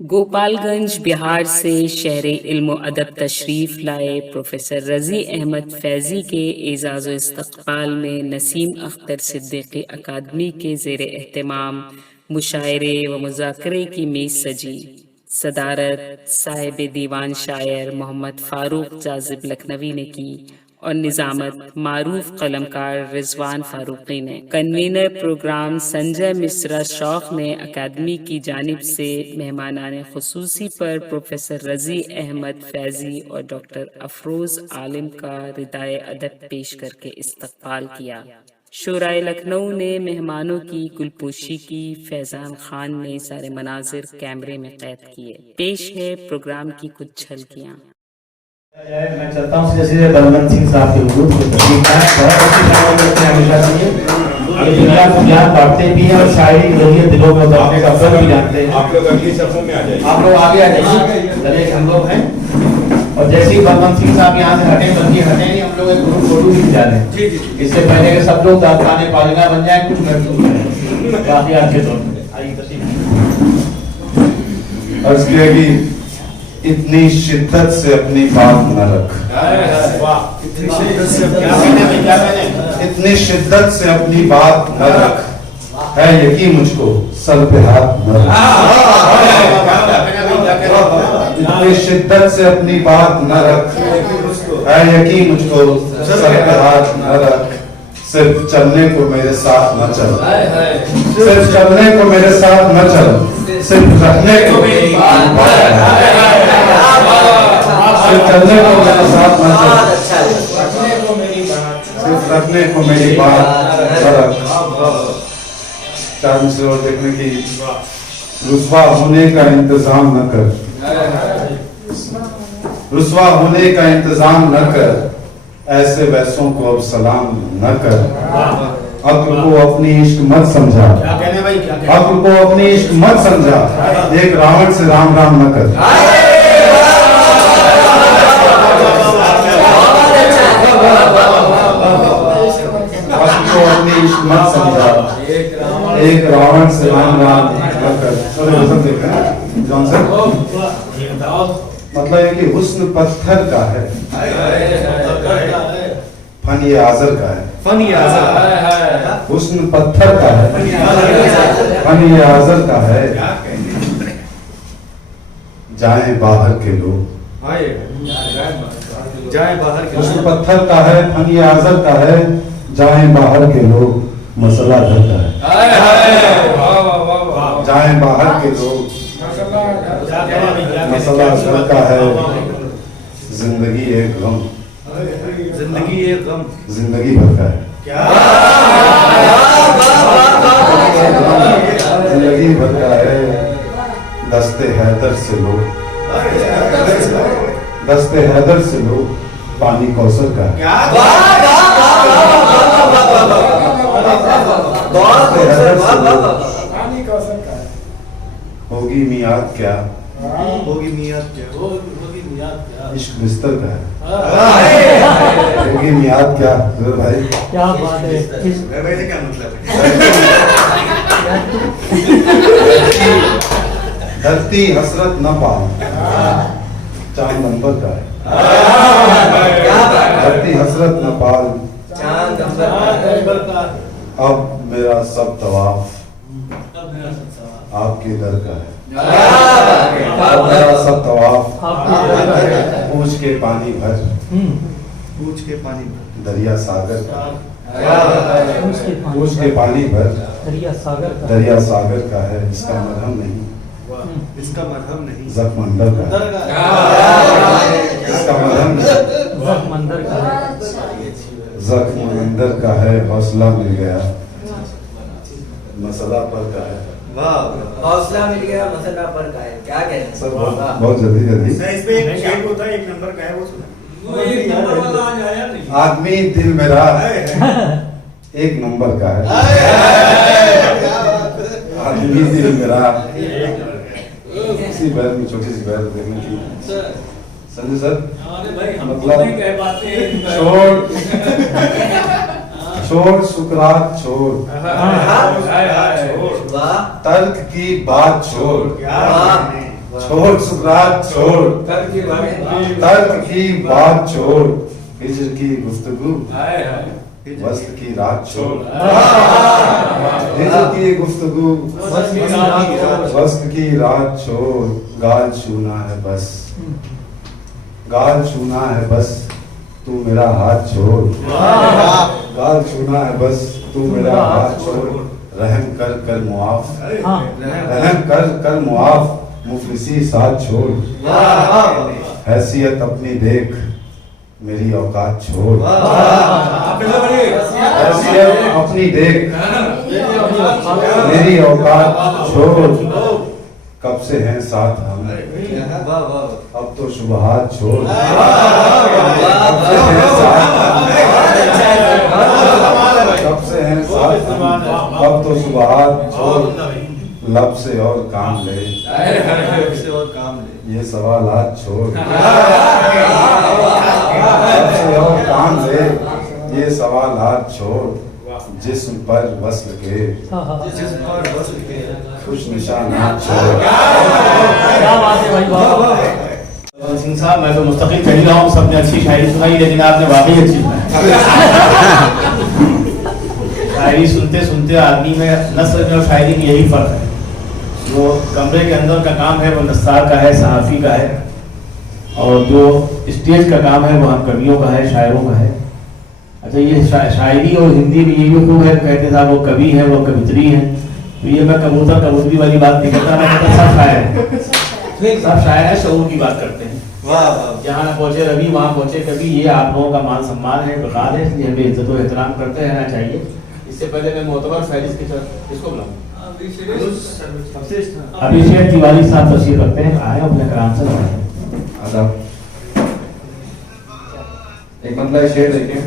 गोपालगंज बिहार से शहर इल्म अदब तशरीफ़ लाए प्रोफेसर रज़ी अहमद फैज़ी के एज़ाज़ व इस्तक़बाल में नसीम अख्तर सिद्दीकी अकादमी के ज़ेर एहतमाम मुशायरे व मुज़ाकरे की मेज़ सजी। सदारत साहिब दीवान शायर मोहम्मद फ़ारूक जाज़िब लखनवी ने की और निज़ामत मारूफ कलमकार रिजवान फ़ारूकी ने। कन्वीनर प्रोग्राम संजय मिश्रा शौक़ ने अकादमी की जानिब से मेहमानाने ख़ुसूसी पर प्रोफेसर रज़ी अहमद फैज़ी और डॉक्टर अफरोज़ आलिम का रिदाए अदब पेश करके इस्तक़बाल किया। शोराए लखनऊ ने मेहमानों की कुलपोशी की, फैज़ान खान ने सारे मनाजिर कैमरे में कैद किए। पेश है प्रोग्राम की कुछ झलकियाँ। मैं चाहता हूँ जैसे बलवंत सिंह साहब के वजूद को तस्लीम है, बहुत अच्छी शायरी करते हैं हमेशा से ये दुनिया को ज्ञान बांटते भी हैं और शायरी के जरिए दिलों में उतरने का फर्क भी जानते हैं। आप लोग अगली सफों में आ जाइए, आप लोग आगे आ जाइए, चलिए हम लोग हैं। और जैसे ही बलवंत सिंह साहब यहाँ से हटें, बल्कि हटें नहीं, हम लोग एक ग्रुप फोटो भी खिंचा लें इससे पहले कि सब लोग दास्ताने पालिका बन जाए, कुछ महसूस करें बाकी आपके तौर पर। आइए अर्ज किया कि इतनी शिद्दत से अपनी बात न रख, इतनी शिद्दत से अपनी बात न रख, है यकीन मुझको सर पे हाथ न रख, इतनी शिद्दत से अपनी बात न रख, है यकीन मुझको सर पे हाथ न रख, सिर्फ चलने को मेरे साथ न चल, सिर्फ चलने को मेरे साथ न चल, सिर्फ रखने को मेरी सिर्फ चलने को मेरे साथ न चल, सिर्फ रखने को मेरी बात रख। चांद से और देखने की रुस्वा होने का इंतजाम न कर, रुस्वा होने का इंतजाम न कर, ऐसे वैसों को अब सलाम न कर, अक्ल को अपनी इश्क मत समझा, अक्ल को अपनी इश्क मत समझा, एक रावण से राम राम न कर, अक्ल को अपनी इश्क मत समझा, एक रावण से राम राम न कर। जॉनसन मतलब है कि हुस्न पत्थर का है, फन ये आजर का है, फन ये आजर, हुस्न पत्थर का है, फन ये आजर का है, जाएं बाहर के लोग, जाए बाहर के हुस्न पत्थर का है, फन ये आजर का है, जाएं बाहर के लोग, मसला घर का है, जाएं बाहर के लोग, मसला घर का है, जिंदगी एक गम, जिंदगी एक गम, जिंदगी भर का है, जिंदगी भर का है, दस्ते हैदर से लो, दस्ते हैदर से लो, पानी कौसर का है, होगी मियाद क्या, होगी मियाद क्या, होगी मियाद क्या, इश्क बिस्तर का है, होगी मियाद क्या भाई, क्या बात है, वैसे क्या मतलब है। धरती हसरत न पाए, चांद नंबर का है, धरती हसरत न पाल, चांद नंबर का, अब मेरा सब तवाफ आपके दर का है, अब मेरा सब तवाफ पूछ के पानी भर, पूछ के पानी भर, दरिया सागर का, पूछ के पानी भर, दरिया सागर का है, इसका मरहम नहीं, इसका मरहम नहीं, जख्म अंदर का है, इसका मरहम नहीं, जख्म अंदर का है, हौसला मिल गया मसला पर का है, हौसला मिल गया मसला पर का है, क्या कहते हैं सर बहुत जल्दी जल्दी। इसमें एक शेर होता है, एक नंबर का है, वो सुना, एक नंबर वाला आज आया नहीं, आदमी दिल मेरा एक नंबर का है, आदमी दिल मेरा, इसी बैर में छोटी सी बैर देखने की संजय सर, मतलब छोड़ सुकरात छोड़, तर्क की बात छोड़, छोड़ सुकरात छोड़, तर्क की बात छोड़, हिज्र की गुफ्तगू, वस्त की रात छोड़, हिज्र की गुफ्तगू, वस्त की रात छोड़, गाल छूना है बस, गाल छूना है बस, तू मेरा हाथ छोड़, गाल छूना है बस, तू मेरा हाथ छोड़, रहम कर कर मुआफ, रहम कर कर मुआफ, मुफलिसी साथ छोड़, हैसियत अपनी देख, मेरी औकात छोड़, हैसियत अपनी देख, मेरी औकात छोड़, कब से हैं साथ हम, अब तो शुबहात छोड़, कब से हैं साथ हम, कब से हैं साथ हम, अब तो शुबहात छोड़, लब से और काम ले, ये सवालात छोड़, लब से और काम ले, ये सवालात छोड़, जिस्म पर वस्ल के, खुश निशानात छोड़। सिंह साहब, मैं तो मुस्तकिल कह ही रहा हूँ, सबने अच्छी शायरी सुनाई, लेकिन आपने वाकई अच्छी सुनाई। शायरी सुनते सुनते आदमी में, नस्ल में और शायरी में यही फर्क है। जो कमरे के अंदर का काम है वो नस्सार का है, सहाफ़ी का है, और जो स्टेज का काम है वो हम कवियों का है, शायरों का है। अच्छा, ये शायरी और हिंदी में ये भी खूब है, कहते थे वो कवि है, वो कवित्री है। तो ये मैं कबूतर कबूतरी वाली बात नहीं करता, मैं कहता सब शायर है, सब शायर है, शऊर की बात करते हैं। जहाँ न पहुँचे रवि वहाँ पहुँचे कवि, ये आप लोगों का मान सम्मान है, वक़ार है, इसलिए हमें इज्जत और एहतराम करते रहना चाहिए। इससे पहले मैं मोतबर फहरिस्त की तरफ इसको बुलाऊँ, अभिषेक तिवारी साहब तशरीफ रखते हैं, आए अपने कराम से लगाए। एक मतलब शेर देखिए,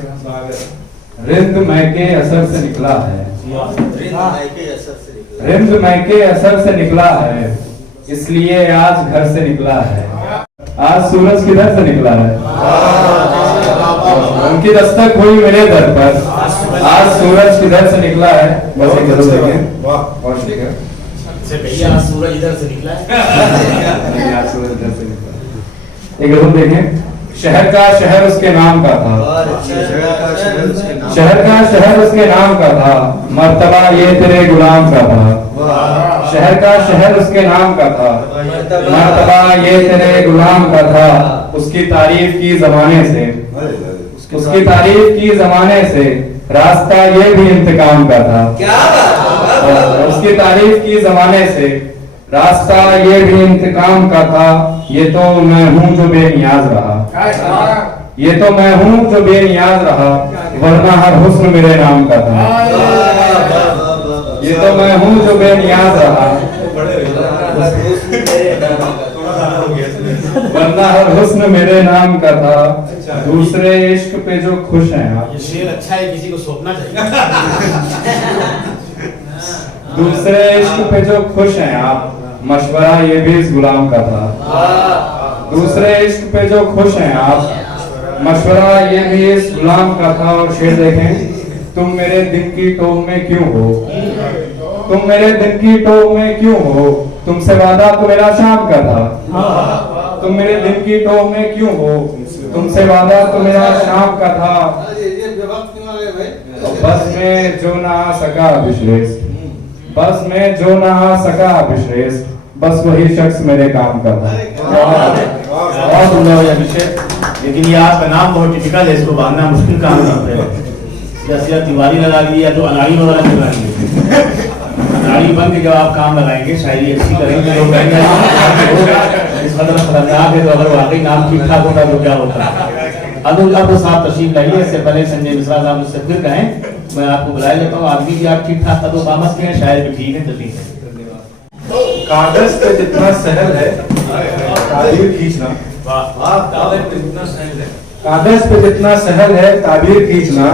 रिंद मैके असर से निकला है, रिंद मैके असर से निकला है, इसलिए आज घर से निकला है। आज सूरज किधर से निकला है, उनकी दस्तक हुई मेरे दर पर, आज सूरज किधर से निकला है। बस एक गजल देखें, बहुत शुक्रिया। आज सूरज इधर से निकला है, आज सूरज इधर से निकला। एक गजल देखें, शहर का शहर उसके नाम का था, शहर का शहर उसके नाम का था, मर्तबा ये तेरे गुलाम का था। शहर का शहर उसके नाम का था, मर्तबा ये तेरे गुलाम का था। उसकी तारीफ की जमाने से, उसकी तारीफ की जमाने से, रास्ता ये भी इंतकाम का था। उसकी तारीफ की जमाने से, रास्ता ये भी इंतकाम का था। ये तो मैं हूँ जो बेनियाज रहा, ये तो मैं हूँ जो बेनियाज रहा, वरना हर हुस्न मेरे नाम का था। ये तो मैं हूँ जो बेनियाज रहा, वरना हर हुस्न मेरे नाम का था। दूसरे इश्क पे जो खुश हैं आप, ये शेर अच्छा है, किसी को सौंपना चाहिए। दूसरे इश्क पे जो खुश हैं आप, मशवरा ये भी इस गुलाम का था। दूसरे इश्क पे जो खुश हैं आप, मशवरा ये भी इस गुलाम का था। और शेर देखें, तुम मेरे दिन की टोम में क्यों हो, तुम मेरे दिन की टोम में क्यों हो, तुमसे वादा तो मेरा शाम का था। तुम मेरे दिन की टोम में क्यों हो, तुमसे वादा तो मेरा शाम का था। बस में जो ना आ सका विश्लेष, बस में जो ना आ सका विश्लेष, बस वही शख्स मेरे काम का था। बहुत सुंदर है अभिषेक, लेकिन ये आपका नाम बहुत टिपिकल है, इसको बांधना मुश्किल काम है। जैसे तिवारी लगा लिया तो अनाड़ी वगैरह लगा लिया, अनाड़ी बन के जब आप काम लगाएंगे, शायरी अच्छी करेंगे, लोग कहेंगे इस मतलब खतरनाक है। तो अगर वाकई नाम ठीक ठाक होता तो क्या होता। अनुज अब साहब तशरीफ लाइए। इससे पहले संजय मिश्रा साहब मुझसे फिर कहें, मैं आपको बुला लेता हूँ। आदमी भी आप ठीक ठाक तो कामत के हैं, शायद भी ठीक है, तकलीफ है। कागज पे जितना सहल है ताबीर खींचना, कागज पे जितना सहल है ताबीर खींचना,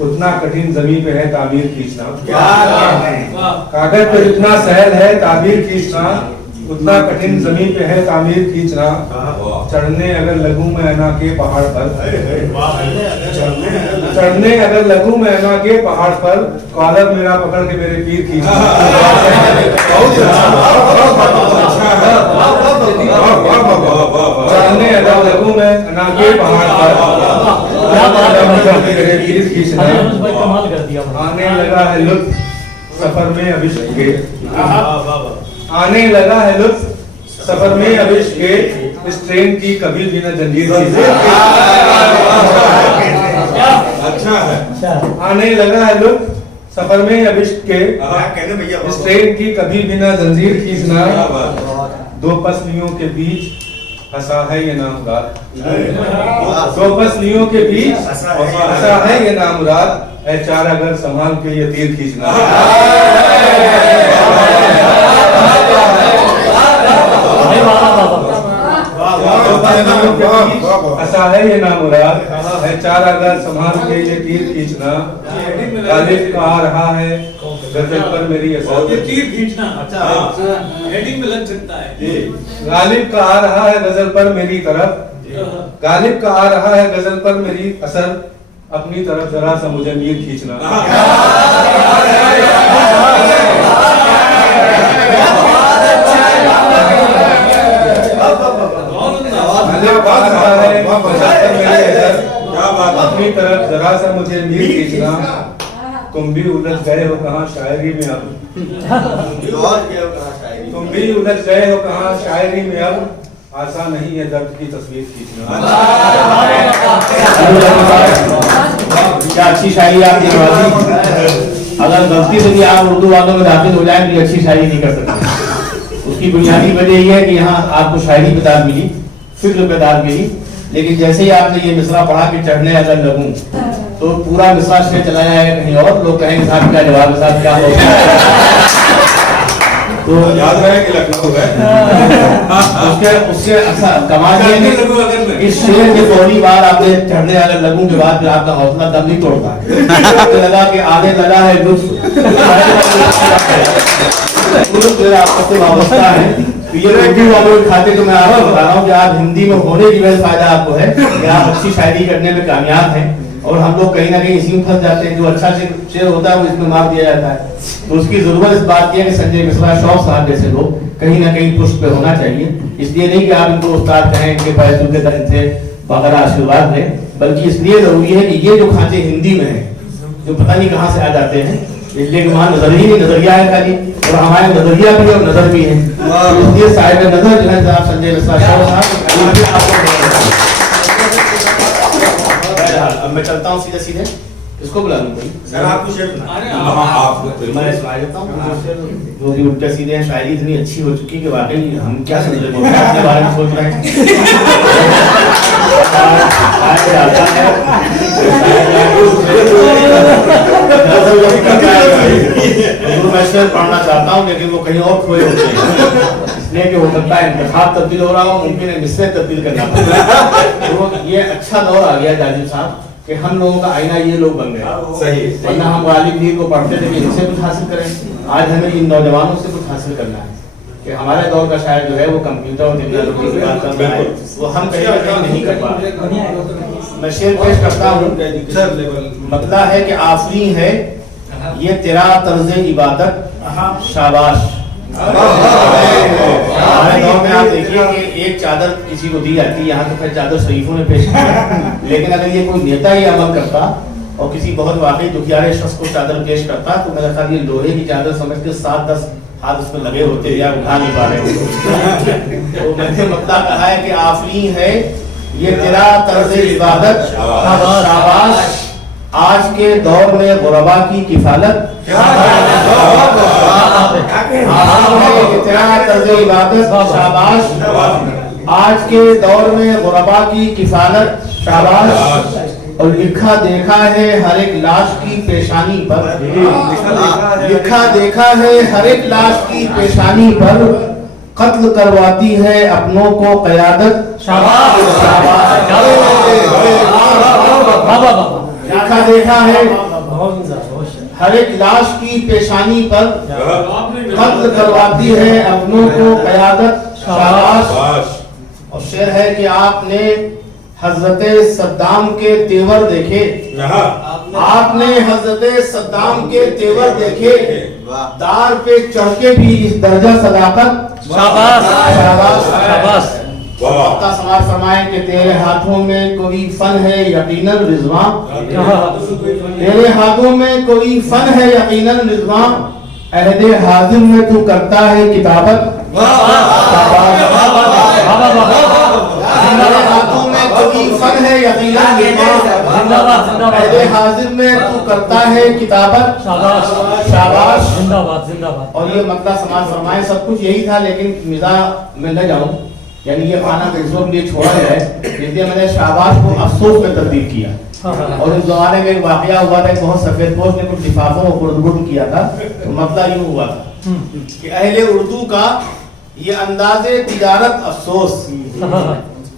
उतना कठिन जमीन पे है ताबीर खींचना। कागज पे जितना सहल है ताबीर खींचना, उतना कठिन जमीन पे है ताबीर खींचना। चढ़ने अगर लगूं मैं ऐना के पहाड़ पर, चढ़ने अगर लगूं मैं ऐना के पहाड़ पर, कॉलर मेरा पकड़ के मेरे पीर खींचना। लघु में ना के पहाड़ पर तीर खींचना आने लगा है लुत्फ सफर में अभिष्ट के आने लगा है लुत्फ सफर में अभिष्ट के इस ट्रेन की कभी भी न जंजीर अच्छा है। आने लगा है लुत्फ सफर में अभिष्ट के इस ट्रेन की कभी भी न जंजीर खींचना दो पसलियों के बीच हंसा है ये नामुराद दो पसलियों के बीच हंसा है ये नामुराद ऐ चार अगर संभाल के ये तीर खींचना हंसा है ये नामुराद ऐ चार अगर संभाल के ये तीर खींचना गालिब का आ रहा है गजल पर मेरी असर तीर खींचना अच्छा हेडिंग में लग सकता है। गालिब का आ रहा है गजल पर मेरी तरफ गालिब का आ रहा है गजल पर मेरी असर अपनी तरफ जरा सा मुझे मीर खींचना अपनी तरफ जरा सा मुझे मीर खींचना तुम भी उलझ गए हो कहाँ शायरी में अब तुम भी उलझ गए हो कहाँ शायरी में अब आसान नहीं है दर्द की तस्वीर खींचना क्या अच्छी शायरी आपकी नवाजी। अगर गलती से भी आप उर्दू वालों में दाखिल हो जाए तो अच्छी शायरी नहीं कर सकते। उसकी बुनियादी वजह यह है कि यहाँ आपको शायरी बेदार मिली, फिक्र बेदार मिली, लेकिन जैसे ही आपने ये मिसरा पढ़ा कि चढ़ने अगर लगूं तो पूरा मिसरा से चला जाएगा कहीं और, लोग कहेंगे साहब क्या जवाब, साहब क्या होगा। तो याद रहे कि लखनऊ है उसके अच्छा कमाल ये है कि इस शेर के पहली बार आपने चढ़ने वाले लगूं के बाद फिर आपका हौसला दम नहीं तोड़ता है। आपको लगा कि आने लगा है आपसे वाबस्ता है। ये उर्दू वालों के खाते तो मैं आपको बता रहा हूँ कि आप हिंदी में होने की वजह फायदा आपको है कि आप अच्छी शायरी करने में कामयाब हैं, और हम लोग कहीं ना कहीं इसी में फंस जाते हैं। जो अच्छा शेर होता है वो इसमें मार दिया जाता है। तो उसकी जरूरत इस बात की है कि संजय मिश्रा, शौक साहब जैसे लोग कहीं ना कहीं पुष्ट पे होना चाहिए। इसलिए नहीं कि आप इनको उस्ताद कहें, इनके पैसों के तरह से वगैरह आशीर्वाद दें, बल्कि इसलिए जरूरी है कि ये जो खांचे हिंदी में है जो पता नहीं कहाँ से आ जाते हैं, इसलिए कि वहाँ नजरिया है खाली, और हमारे नजरिया भी है और नजर भी है। इसलिए साहिब नजर जो है आप संजय मिश्रा शौक साहब। अब मैं चलता हूँ सीधे सीधे, इसको बुला लूँ कोई सर आपको शेर मैं सुना देता हूँ। जो भी उल्टे सीधे हैं, शायरी इतनी अच्छी हो चुकी है कि वाकई हम क्या समझ रहे हैं, अपने बारे में सोच रहे हैं। मैं शेर पढ़ना चाहता हूँ लेकिन वो कहीं और खोए होते हैं, इसलिए कि हो सकता है इंतखाब तब्दील हो रहा हो, मुमकिन है मिसरे तब्दील करना पड़ेगा। तो ये अच्छा दौर आ गया जाजिम साहब कि हम लोगों का आईना ये लोग बन गए। सही वरना हम गालिब मीर को पढ़ते थे कि इनसे कुछ हासिल करें, आज हमें इन नौजवानों से कुछ हासिल करना है कि हमारे दौर का शायद जो है वो कंप्यूटर और टेक्नोलॉजी की बात कर रहा है, वो हम कहीं ना कहीं नहीं कर पा रहे। मैं शेर पेश करता हूँ, मतलब है कि आफरी है ये तेरा तर्ज इबादत शाबाश। हमारे दौर में आप देखिए कि एक चादर किसी को दी जाती है, यहाँ तो फिर चादर शरीफों ने पेश की, लेकिन अगर ये कोई नेता ही अमल करता और किसी बहुत वाकई दुखियारे शख्स को चादर पेश करता तो मेरा ख्याल ये लोहे की चादर समझ के 7-10 हाथ उसमें लगे होते या उठा नहीं पा रहे होते। तो मैंने मतलब कहा है कि आफरी है ये तेरा तर्ज इबादत शाबाश, आज के दौर में गुरबा की किफालत शाबाश, आज के दौर में गुरबा की किफालत शाबाश। और लिखा देखा है हर एक लाश की पेशानी पर, लिखा देखा है हर एक लाश की पेशानी पर, कत्ल करवाती है अपनों को क़यादत शाबाश। लिखा देखा है हर एक लाश की पेशानी पर, कत्ल करवाती है अपनों को क़यादत शाबाश। और शेर है कि आपने हजरत सद्दाम के तेवर देखे, आपने हजरत सद्दाम के तेवर देखे, दार पे चढ़ के भी इस दर्जा सदाकत शाबाश शाबाश शाबाश। वक्ता समाज फरमाए कि तेरे हाथों में कोई फन है यकीनन रिजवां, तेरे हाथों में कोई फन है यकीनन रिजवां, अहदे हाजिर में तू करता है किताबत। तेरे हाथों में कोई फन है यकीनन रिजवां, अहदे हाजिर में तू करता है किताबत। शाबाश, जिंदाबाद जिंदाबाद। और ये मक्ता समाज फरमाए सब कुछ यही था, लेकिन मिजा में न जाऊं, यानी ये खाना दूसरों के लिए छोड़ा जाए, इसलिए मैंने शाबाश को अफसोस में तब्दील किया। और इस जमाने में एक वाकया हुआ था, बहुत सफेद पोश ने कुछ लिफाफों को खुर्द किया था, तो मक्ता यूं हुआ था कि अहले उर्दू का ये अंदाजे तिजारत अफसोस,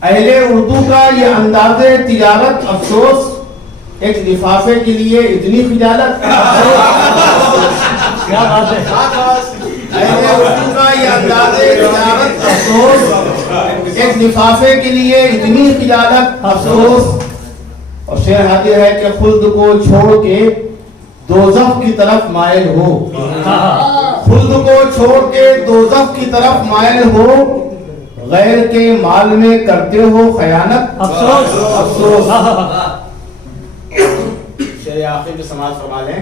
अहले उर्दू का ये अंदाजे तिजारत अफसोस, एक लिफाफे के लिए इतनी खिजालत। क्या बात है। अहले उर्दू का ये अंदाजे तिजारत अफसोस, एक लिफाफे के लिए इतनी खिजालत अफसोस। और शेर हाजिर है कि खुल्द को छोड़ के दोज़ख की तरफ मायल हो, खुल्द को छोड़ के दोज़ख की तरफ मायल हो, गैर के माल में करते हो खयानत अफसोस अफसोस। शेर आखिर में समाज फरमा लें,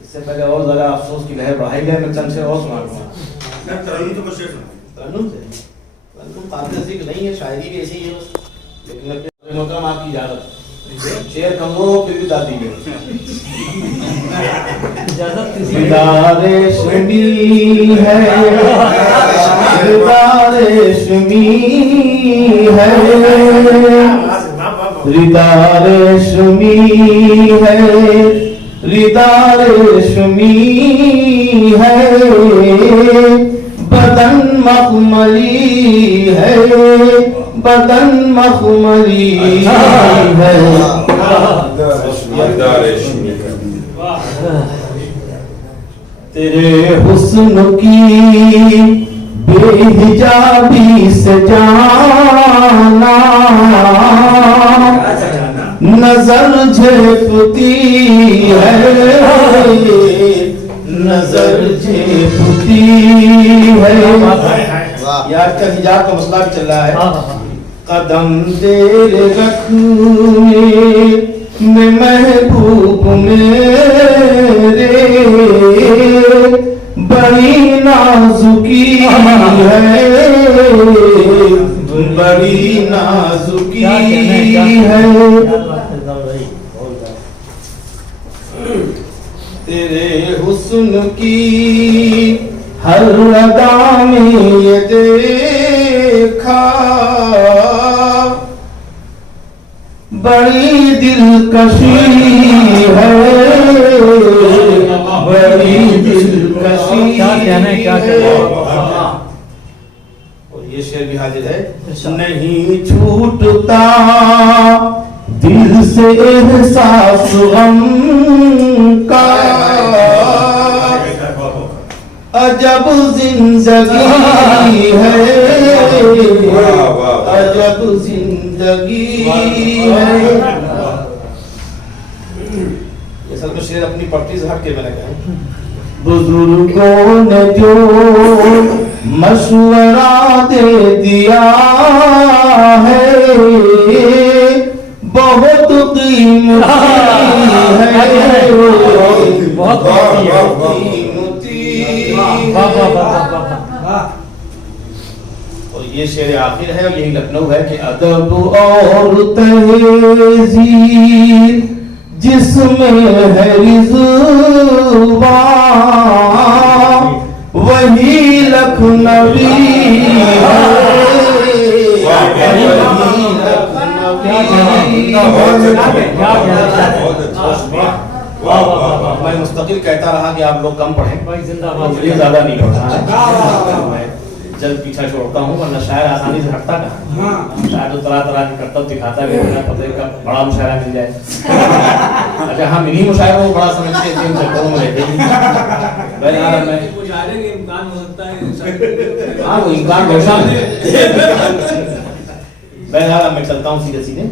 इससे पहले और जरा अफसोस की लहर बढ़ाई जाए, मैं चंद से और सुना दूंगा। तरन्नुम से तरन्नुम कादसी नहीं है, शायरी भी ऐसी है, लेकिन मोहतरम आपकी इजाजत, शेर कमजोर हो फिर भी दाद दीजिए। रेशमी है, रेशमी है, रिदा रेशमी है, रिदा रेशमी है, बदन मखमली है, बदन मखमली है। तेरे हुस्न की बेहिजाबी से जाना, नजर झेपती है, नजर झेपती है। यार का हिजाब का मसला भी चल रहा है। कदम देर रखने में महबूब मेरे, बड़ी नाजुकी है, बड़ी नाजुकी है। तेरे हुस्न की हर अदा में ये देखा, बड़ी दिलकशी है, बड़ी दिलकशी है। और ये शेर भी हाजिर है, नहीं छूटता दिल से एहसास गम का, अजब जिंदगी है, अजब जिंदगी है। ये सब तो शेर अपनी पट्टी से हट के मैंने कहा। बुजुर्गों ने जो मशवरा दे दिया है, बहुत कीमती है, बहुत कीमती है। और ये शेर आखिर है, और यही लखनऊ है कि अदब और तहजीब जिसमें है रिज़वां, वही लखनवी है, मैं मुस्तकिल कहता रहा कि आप लोग कम पढ़ें, मुझे ज्यादा नहीं पढ़ना है। जल्द पीछा छोड़ता हूँ, वरना शायर आसानी से हटता कहाँ। शायर तो तरह तरह के करतब दिखाता है, पता का बड़ा मुशायरा मिल जाए। अच्छा हाँ, मिनी मुशायरा को बड़ा समझते हैं, इन चक्करों में रहते हैं। हाँ वो इम्कान रोशन है। बहरहाल मैं चलता हूँ सीधे सीधे।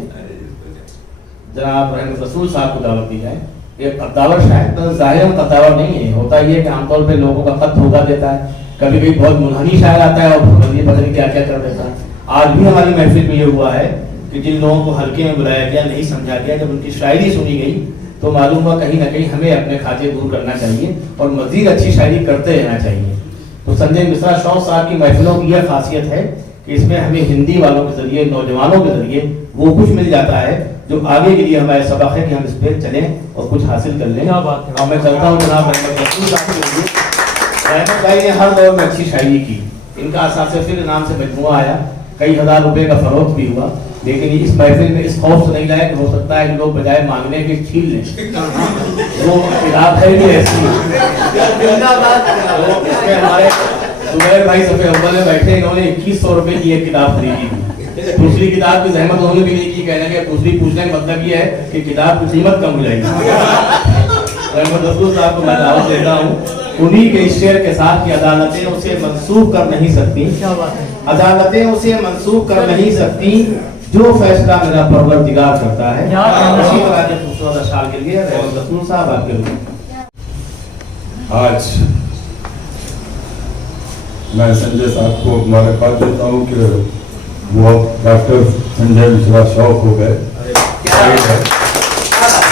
जनाब रहमत रसूल साहब को दावत दी जाए। ये कद्दावर शायद तो जाहिर कद्दावर नहीं है, होता ये कि आमतौर पे लोगों का खत धोखा देता है, कभी कभी बहुत मुनहनी शायर आता है और पता नहीं क्या क्या कर देता है। आज भी हमारी महफिल में ये हुआ है कि जिन लोगों को हल्के में बुलाया गया, नहीं समझा गया, जब उनकी शायरी सुनी गई तो मालूम हुआ कहीं ना कहीं हमें अपने खाते दूर करना चाहिए और मजीद अच्छी शायरी करते रहना चाहिए। तो संजय मिश्रा शौक साहब की महफिलों की यह खासियत है कि इसमें हमें हिंदी वालों के जरिए, नौजवानों के जरिए वो कुछ मिल जाता है जो आगे के लिए हमारे सबक है कि हम इस पर चलें और कुछ हासिल कर लें। और मैं चलता हूँ जनाब रहमत रसूल साहब के लिए। रहमत भाई ने हर दौर में अच्छी शायरी की। इनका असासिर नाम से मजमुआ आया, कई हजार रुपए का फरोख्त भी हुआ, लेकिन इस महफिल में इस खौफ से नहीं लाया कि हो सकता है कि लोग बजाय मांगने के छीन लें। वो किताब है भी ऐसी। हमारे सुबैर भाई सबसे अव्वल में बैठे, इन्होंने 2100 रुपए की एक किताब खरीदी थी। दूसरी किताब की जहमत उन्होंने भी नहीं की, कहने के दूसरी पूछने का मतलब ये है कि किताब की कीमत कम हो जाएगी। रहमत रसूल साहब को मैं दावत देता हूँ उन्हीं के शेर के साथ कि अदालतें उसे मंसूब कर नहीं सकती, अदालतें उसे मंसूब कर नहीं सकती जो फैसला मेरा परवरदिगार करता है। इसी तरह के खूबसूरत अशार के लिए रहमत रसूल साहब आपके लिए। आज मैं संजय साहब को मुबारकबाद देता हूँ कि वो डॉक्टर संजय मिश्रा शौक हो गए।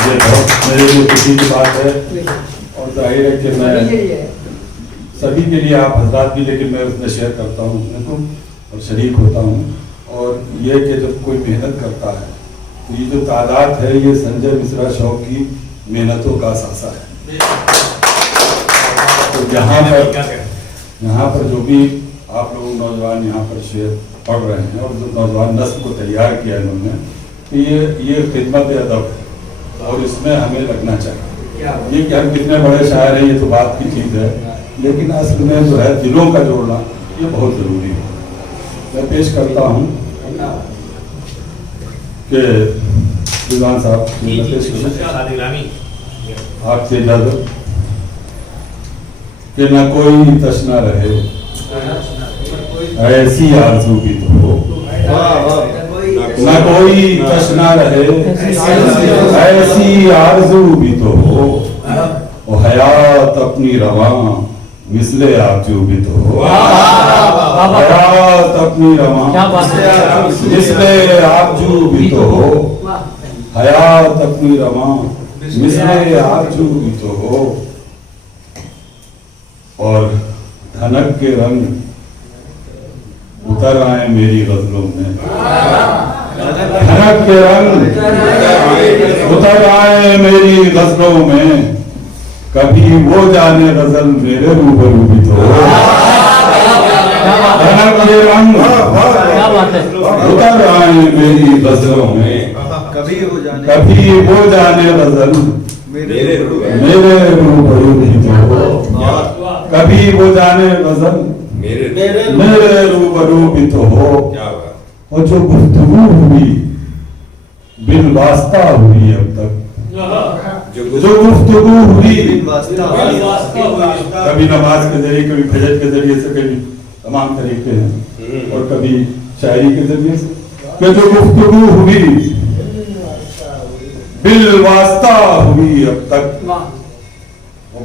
ये बहुत मेरे लिए खुशी की बात है और जाहिर है कि मैं सभी के लिए आप हजरात भी, लेकिन मैं उसमें शेयर करता हूँ उसमें और शरीक होता हूँ। और ये कि जब कोई मेहनत करता है तो ये जो तादाद है ये संजय मिश्रा शौक की मेहनतों का सासा है। तो यहाँ पर जो भी आप लोग नौजवान यहाँ पर शेर पढ़ रहे हैं और जो नौजवान नस्ल को तैयार किया इन्होंने, तो ये खिदमत अदब है और इसमें हमें लगना चाहिए। ये कि हम कितने बड़े शायर हैं ये तो बात की चीज़ है, लेकिन असल में जो है दिलों का जोड़ना ये बहुत ज़रूरी है। मैं पेश करता हूँ कि विद्वान साहब आपसे इजाजत कि न कोई तशना रहे ऐसी आरज़ू भी तो हो, न कोई तशना रहे ऐसी आरज़ू भी तो हो, वो हयात अपनी रवा मिसले आरज़ू भी तो हो, हयात अपनी रवा मिसले आरज़ू भी तो हो, हयात अपनी रवा मिसले आरज़ू भी तो हो। और धनक के रंग उतर आए मेरी गजलों में, धनक के रंग उतर आए मेरी गजलों में, कभी वो जाने गजल मेरे रूबरू भी तो हो, धनक के रंग उतर आए मेरी गजलों में, कभी वो जाने गजल मेरे रूबरू भी तो हो, कभी वो जाने गजल मेरे रूबरू भी तो हो। और जो गुफ्तगू हुई बिन वास्ता हुई अब तक, जो गुफ्तगू हुई कभी नमाज के जरिए, कभी फजर के जरिए से, कभी तमाम तरीके हैं और कभी शायरी के जरिए से, कि जो गुफ्तगू हुई बिल वास्ता हुई अब तक,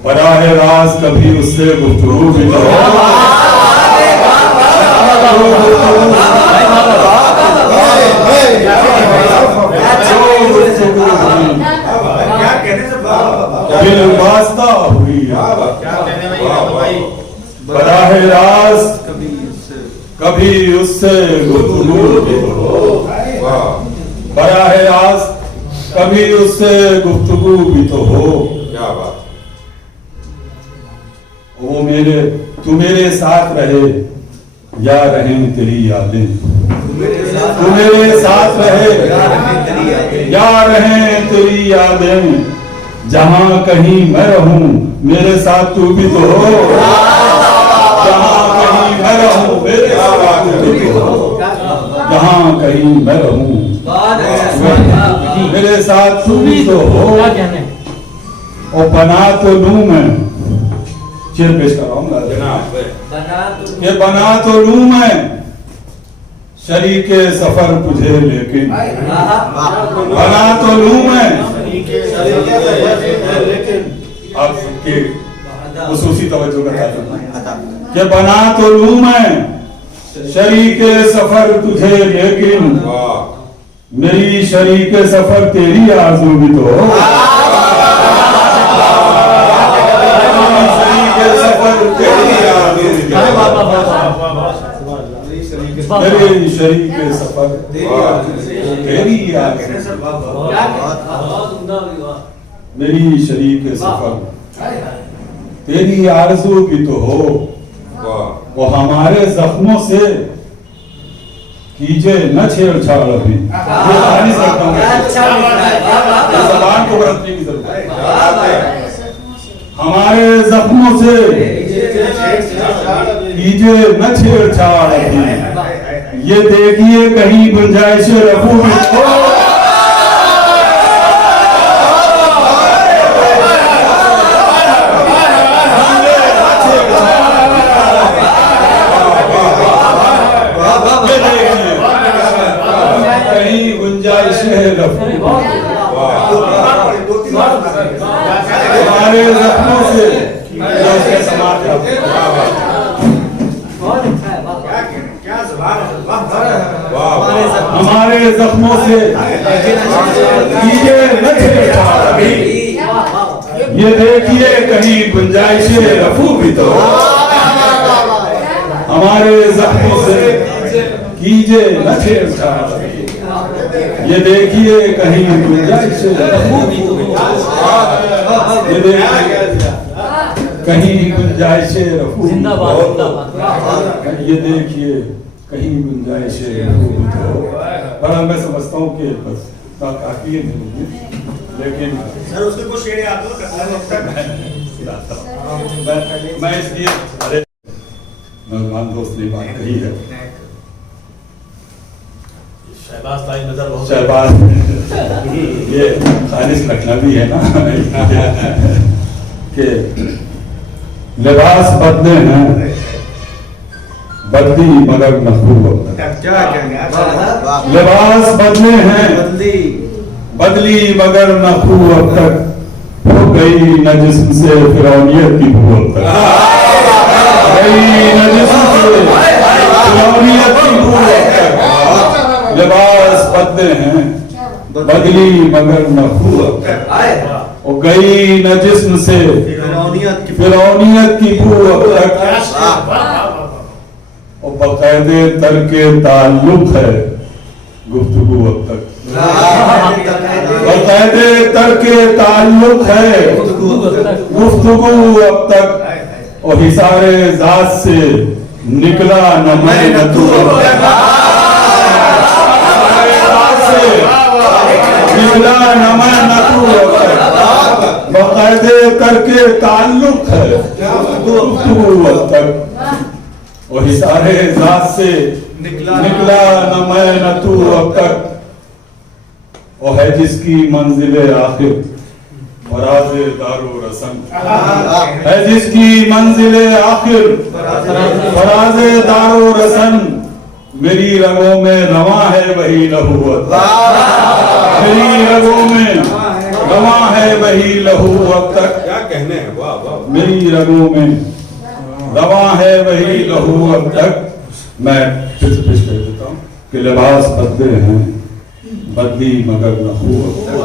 बराह रास्त कभी उससे गुफ्तगू भी तो हो, बिल वास्ता हुई बराह रास्त कभी उससे गुफ्तगू भी तो हो, बराह रास्त कभी उससे गुफ्तगू भी तो हो। क्या बात। वो तू मेरे साथ रहे या रहें तेरी यादें, तू मेरे साथ रहे या रहें तेरी यादें, जहां कहीं मैं रहूं मेरे साथ तू भी तो हो, जहां कहीं मैं रहूं मेरे साथ तू भी तो हो, जहां कहीं मैं रहूं मेरे साथ तू भी तो हो। और बना तो लूं मैं, शेर पेश कर रहा हूँ, ये बना तो लूं मैं शरीके सफर तुझे, लेकिन बना तो लूं मैं आप सबके खुसूसी तवज्जो का कि बना तो लूं मैं शरीके सफर तुझे, लेकिन मेरी शरीके सफर तेरी आरज़ू भी तो हो। शरीके सफर तेरी आरज़ू भी तो हो। मेरी शरीके सफर तेरी आरज़ू, मेरी शरीके सफर तेरी आरज़ू भी तो हो। वो हमारे जख्मों से कीजिए न छेड़छाड़ अभी। ये गा नहीं सकता हूँ, ज़बान को बरतने की जरूरत है। हमारे जख्मों से कीजिए न छेड़छाड़ अभी, ये देखिए कहीं गुंजाइश रफू में हो। कहीं गुंजाइश रफू हमारे जख्मों से हमारे जख्मों से ये देखिए कहीं गुंजाइश रफू भी तो हमारे जख्मों से कीजिए न छेड़छाड़, ये देखिए कहीं गुंजाइश रफू भी तो, ये देखिए कहीं गुंजाइश रफू, ये देखिए कहीं गुंजाइश रफू भी तो। पर मैं समझता हूँ कि बस काफी है मुझे, लेकिन सर उसके कुछ शेर याद हो मैं इसलिए अरे मेहमान दोस्त ने बात कही है। शहबाज भाई नजर बहुत शहबाज ये खालिश रखना भी है ना कि लिबास बदले हैं बदली मगर महबूब, लिबास बदले हैं बदली मगर महबूब अब तक हो गई न जिस्म से फिरौनियत की भू अब तक, गई न जिस्म से फिरौनियत की भू अब तक। लिबास बदले हैं बदली मगर महबूब अब तक, वो गई न जिस्म से फिरौनियत की भू अब तक। और बाकायदे तर्के ताल्लुक है गुफ्तगू अब तक, बाकायदे तर्के ताल्लुक है गुफ्तगू अब तक। और हिसारे जात से निकला न मैं न तू अब तक, निकला न मैं न तू अब तक। बाकायदे तर्के ताल्लुक है गुफ्तगू अब तक, और हिसारे जात से निकला न मैं न तू अब तक। वो है जिसकी मंजिले आखिर फराज़े दारो रसन, है जिसकी मंजिले आखिर फराज़े दारो रसन। मेरी रगों में रवा है वही लहू, मेरी रगों में रवा है वही लहू अब तक। क्या कहने हैं, वाह वाह। मेरी रगों में रवा है वही लहू अब तक। मैं फिर से पेश कर देता हूँ कि लिबास बदले हैं बदली मगर नखू अब तक,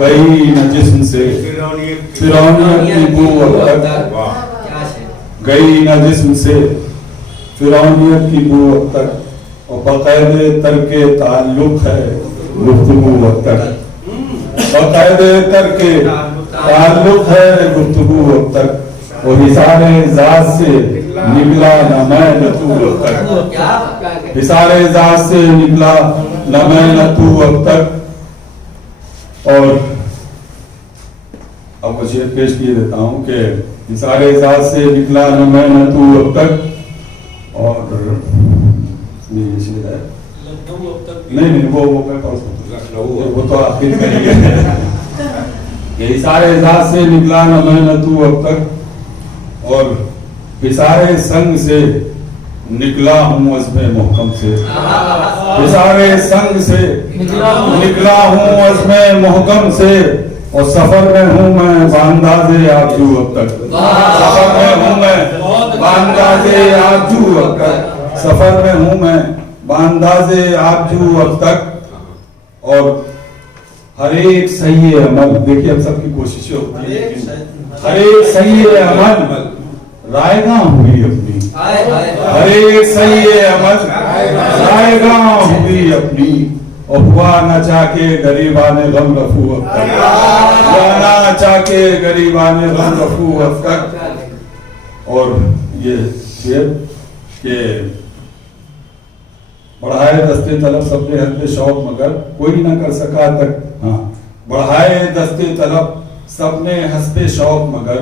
गई न जिस्म से फिरौनियत की बू अब तक, गई न जिस्म से फिरौनियत की बू अब तक। और बाकायदे तर्के ताल्लुक है गुफ्तगू अब तक, बाकायदे तर्के ताल्लुक है गुफ्तगू अब तक। और हिसारे जात से निकला न मैं न तू अब तक, हिसारे जात से निकला न मैं न तू अब तक। और अब मुझे पेश किए देता हूँ कि हिसारे जात से निकला न मैं न तू अब तक। और नहीं वो मैं वो तो आखिर में ही है। हिसारे जात से निकला न मैं न तू अब तक, और हिसारे संग से निकला हूँ अज़्मे मोहकम से, हिसारे संग से निकला हूँ अज़्मे मोहकम से। और सफर में हूँ मैं बांदाजे आजू अब तक। सफर में हूँ मैं बांदाजे आजू अब तक। सफर में हूँ मैं बांदाजे आजू अब तक। और हर एक सही अमल, देखिए हम सबकी कोशिशें होती है, हर एक सही अमल रायगां हुई अपनी। हर एक सही अमल रायगां हुई अपनी। और हुआ न चाके गरीबाने गम रफू अब तक। हुआ न चाके गरीबाने गम रफू अब तक। और ये शेर के बढ़ाए दस्ते तलब सबने हद शौक मगर कोई न कर सका तक। हाँ, बढ़ाए दस्ते तलब सबने हस्बे शौक मगर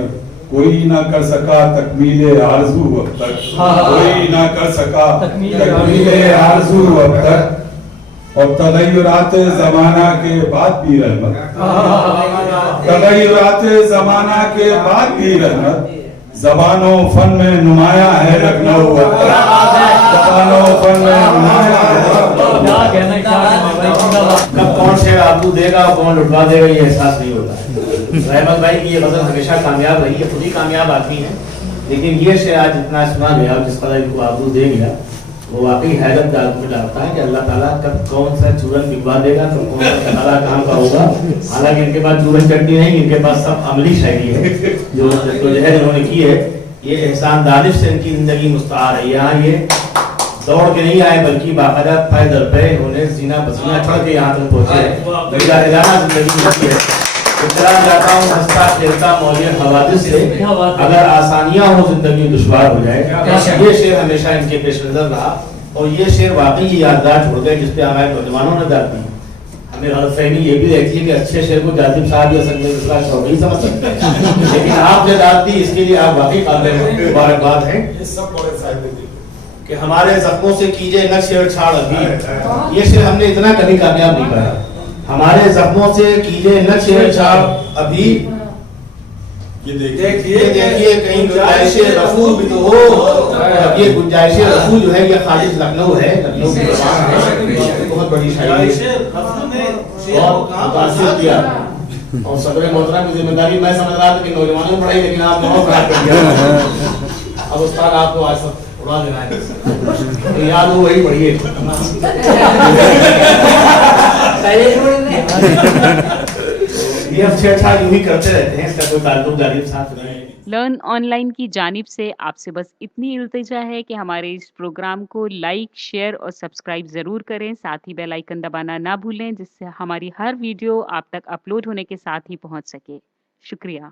कोई ना कर सका तकमीले आरजू अब तक। कोई ना कर सका तकमीले आरजू अब तक। और तगय्युरात जमाना के बाद भी रहमत। तगय्युरात जमाना के बाद भी रहमत। ज़बानो फन में नुमाया है लखनऊ अब तक। ज़बानो फन में नुमाया है कब कौन शेर आबरू देगा और कौन लुटवा देगा ये एहसास नहीं होता है। रहमत भाई की ये गजल हमेशा कामयाब रही है, खुद ही कामयाब आती है, लेकिन ये शेर आज जितना सुना गया जिस कदर इनको आबरू दे गया वो वाकई हैरत में डालता है कि अल्लाह ताला कब कौन सा चूरन बिकवा देगा, कब कौन सा कनाला कहाँ का होगा। हालांकि इनके पास चूरन चटनी नहीं, इनके पास सब अमली शायरी है जो है इन्होंने की है। ये एहसान दानिश से इनकी जिंदगी मुस्तार है। यहाँ ये दौड़ के नहीं आए बल्कि बाकायदा पैदल पे इन्होंने सीना पसीना छोड़ के यहाँ तक पहुंचे। जिंदगी होती है जाता हूँ हंसता खेलता मौलिया हवादिस से, अगर आसानियां हो जिंदगी दुश्वार हो जाए। ये शेर हमेशा इनके पेश नजर रहा और ये शेर वाकई यादगार छोड़ गए जिसपे हमारे नौजवानों ने जाती है। हमें गलतफहमी ये भी रहती है कि अच्छे शेर को जाजिब साहब या संजय शौक ही समझ सकते हैं, लेकिन आपने दाद दी इसके लिए आप वाकई काबिल मुबारकबाद हैं कि हमारे जख्मों से कीजिए न छेड़छाड़ अभी। ये शेर हमने इतना कभी कामयाब नहीं पाया। हमारे जख्मों से कीजिए न छेड़छाड़ अभी। देखिए कहीं गुंजाइश रफू भी तो हो। अब ये गुंजाइश रफू जो है ये खालिद लखनऊ है, लखनऊ की ज़बान है, बहुत बड़ी शायरी है और मुतासिर किया। और सदर मोहतरम की जिम्मेदारी मैं समझ रहा था कि नौजवानों पढ़ाई, लेकिन आप बहुत खराब कर दिया। अब उस्ताद आपको आज सब उड़ा देना है, तो याद हो वही पढ़िए। ये अब छेड़छाड़ यूं ही करते रहते हैं, इसका कोई ताल्लुक जालिब साथ नहीं है। लर्न ऑनलाइन की जानिब से आपसे बस इतनी इल्तिजा है कि हमारे इस प्रोग्राम को लाइक, शेयर और सब्सक्राइब ज़रूर करें। साथ ही बेल आइकन दबाना ना भूलें जिससे हमारी हर वीडियो आप तक अपलोड होने के साथ ही पहुंच सके। शुक्रिया।